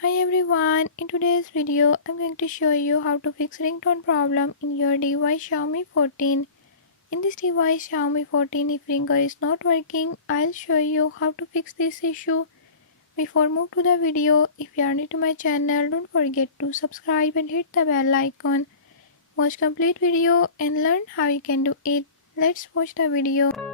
Hi everyone, in today's video I'm going to show you how to fix ringtone problem in your device Xiaomi 14. In this device Xiaomi 14, if ringer is not working, I'll show you how to fix this issue. Before move to the video, if you are new to my channel, don't forget to subscribe and hit the bell icon. Watch complete video and learn how you can do it. Let's watch the video.